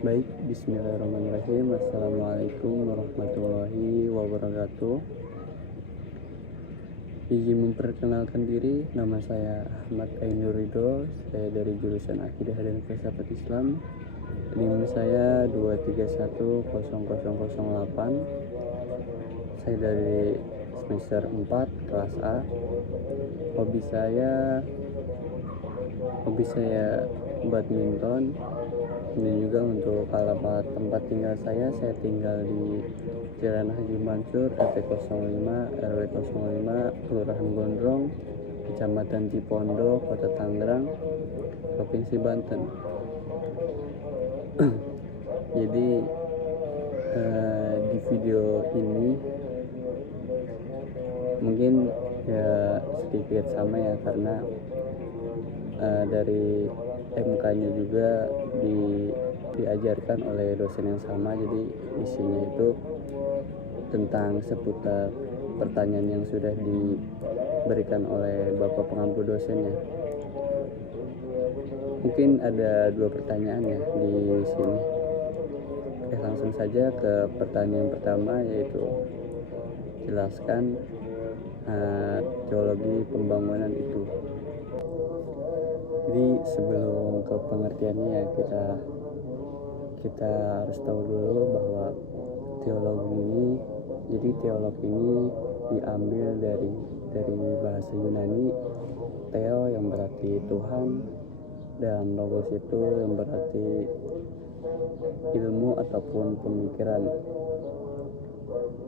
Baik, bismillahirrahmanirrahim. Assalamualaikum warahmatullahi wabarakatuh. Izin memperkenalkan diri, nama saya Ahmad Ainur Ridho. Saya dari jurusan Akidah dan Filsafat Islam. NIM saya 2310008. Saya dari semester 4 kelas A. Hobi saya badminton. Dan juga untuk alamat tempat tinggal saya tinggal di Jalan Haji Mansur, RT 05, RW 05, Kelurahan Gondrong, Kecamatan Cipondo, Kota Tangerang, Provinsi Banten. Jadi di video ini mungkin ya sedikit sama ya, karena dari MK-nya juga diajarkan oleh dosen yang sama. Jadi isinya itu tentang seputar pertanyaan yang sudah diberikan oleh Bapak pengampu dosennya. Mungkin ada 2 pertanyaan ya di sini. Oke, langsung saja ke pertanyaan pertama, yaitu jelaskan teologi pembangunan itu. Jadi sebelum ke pengertiannya ya, kita harus tahu dulu bahwa teologi ini diambil dari bahasa Yunani. Theo yang berarti Tuhan, dan logos itu yang berarti ilmu ataupun pemikiran.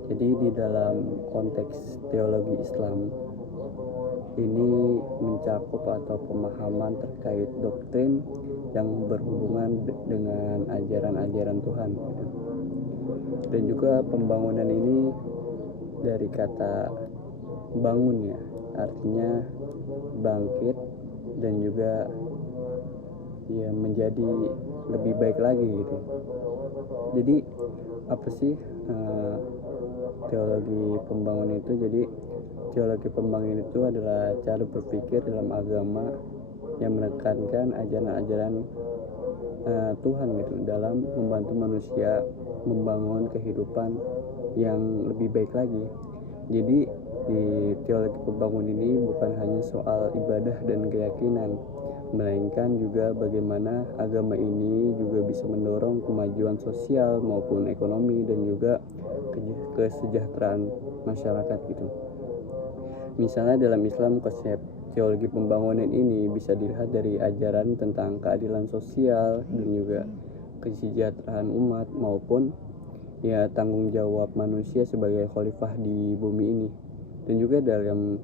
Jadi di dalam konteks teologi Islam ini mencakup atau pemahaman terkait doktrin yang berhubungan dengan ajaran-ajaran Tuhan. Dan juga pembangunan ini dari kata bangun ya, artinya bangkit dan juga ya menjadi lebih baik lagi gitu. Jadi apa sih teologi pembangunan itu? Jadi teologi pembangunan itu adalah cara berpikir dalam agama yang menekankan ajaran-ajaran Tuhan gitu dalam membantu manusia membangun kehidupan yang lebih baik lagi. Jadi di teologi pembangunan ini bukan hanya soal ibadah dan keyakinan, melainkan juga bagaimana agama ini juga bisa mendorong kemajuan sosial maupun ekonomi dan juga kesejahteraan masyarakat gitu. Misalnya dalam Islam, konsep teologi pembangunan ini bisa dilihat dari ajaran tentang keadilan sosial dan juga kesejahteraan umat maupun ya tanggung jawab manusia sebagai khalifah di bumi ini. Dan juga dalam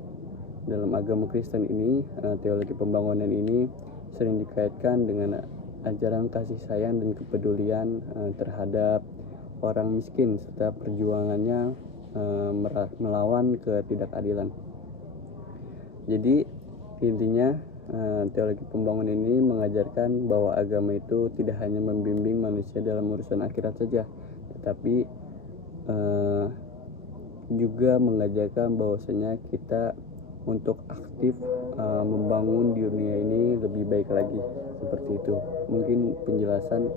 agama Kristen ini, teologi pembangunan ini sering dikaitkan dengan ajaran kasih sayang dan kepedulian terhadap orang miskin serta perjuangannya melawan ketidakadilan. Jadi intinya teologi pembangunan ini mengajarkan bahwa agama itu tidak hanya membimbing manusia dalam urusan akhirat saja, tetapi juga mengajarkan bahwasanya kita untuk aktif membangun di dunia ini lebih baik lagi. Seperti itu mungkin penjelasan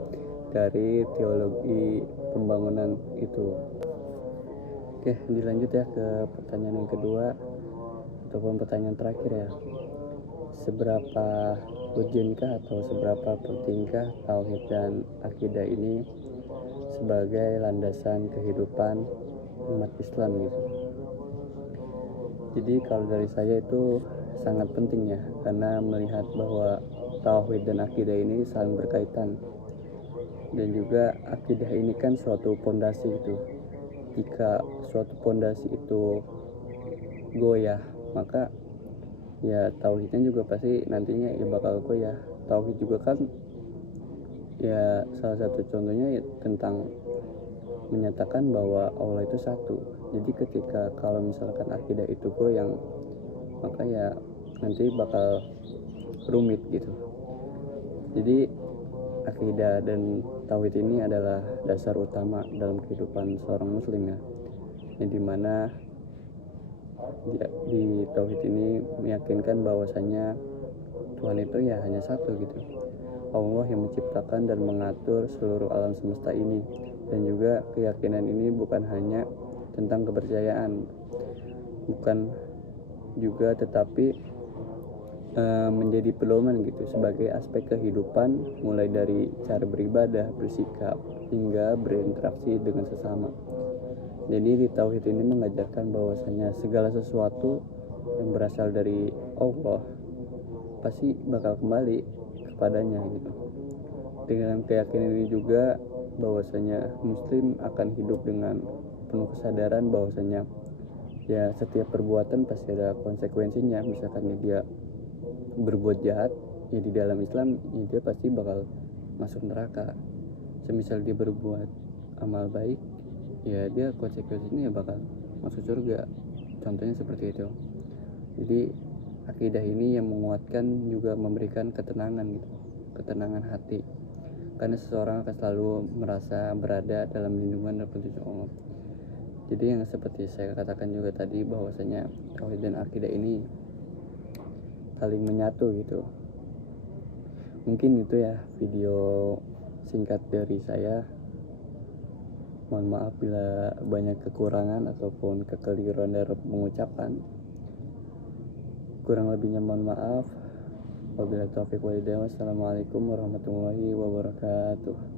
dari teologi pembangunan itu. Oke, dilanjut ya ke pertanyaan yang kedua ataupun pertanyaan terakhir ya. Seberapa urgenkah atau seberapa pentingkah tauhid dan akidah ini sebagai landasan kehidupan umat Islam gitu. Jadi kalau dari saya itu sangat penting ya, karena melihat bahwa tauhid dan akidah ini saling berkaitan. Dan juga akidah ini kan suatu pondasi itu. Jika suatu pondasi itu goyah, maka ya tauhidnya juga pasti nantinya ya bakal goyah. Tauhid juga kan ya salah satu contohnya ya tentang menyatakan bahwa Allah itu satu. Jadi ketika kalau misalkan akidah itu goyang, maka ya nanti bakal rumit gitu. Jadi akidah dan tauhid ini adalah dasar utama dalam kehidupan seorang muslim ya, yang dimana di tauhid ini meyakinkan bahwasanya Tuhan itu ya hanya satu gitu. Allah yang menciptakan dan mengatur seluruh alam semesta ini. Dan juga keyakinan ini bukan hanya tentang kepercayaan, bukan juga tetapi menjadi pedoman gitu sebagai aspek kehidupan, mulai dari cara beribadah, bersikap, hingga berinteraksi dengan sesama. Jadi di tauhid ini mengajarkan bahwasanya segala sesuatu yang berasal dari Allah pasti bakal kembali kepadanya gitu. Dengan keyakinan ini juga bahwasanya muslim akan hidup dengan penuh kesadaran bahwasanya ya setiap perbuatan pasti ada konsekuensinya. Misalkan dia berbuat jahat, ya di dalam Islam ya dia pasti bakal masuk neraka. Semisal dia berbuat amal baik, ya dia konsekuensinya ya bakal masuk surga. Contohnya seperti itu. Jadi akidah ini yang menguatkan juga memberikan ketenangan gitu, ketenangan hati, karena seseorang akan selalu merasa berada dalam lindungan dan petunjuk Allah. Jadi yang seperti saya katakan juga tadi bahwasanya tauhid dan akidah ini saling menyatu gitu. Mungkin itu ya video singkat dari saya. Mohon maaf bila banyak kekurangan ataupun kekeliruan dalam pengucapan. Kurang lebihnya mohon maaf. Wabillahi taufiq wal hidayah. Wassalamualaikum warahmatullahi wabarakatuh.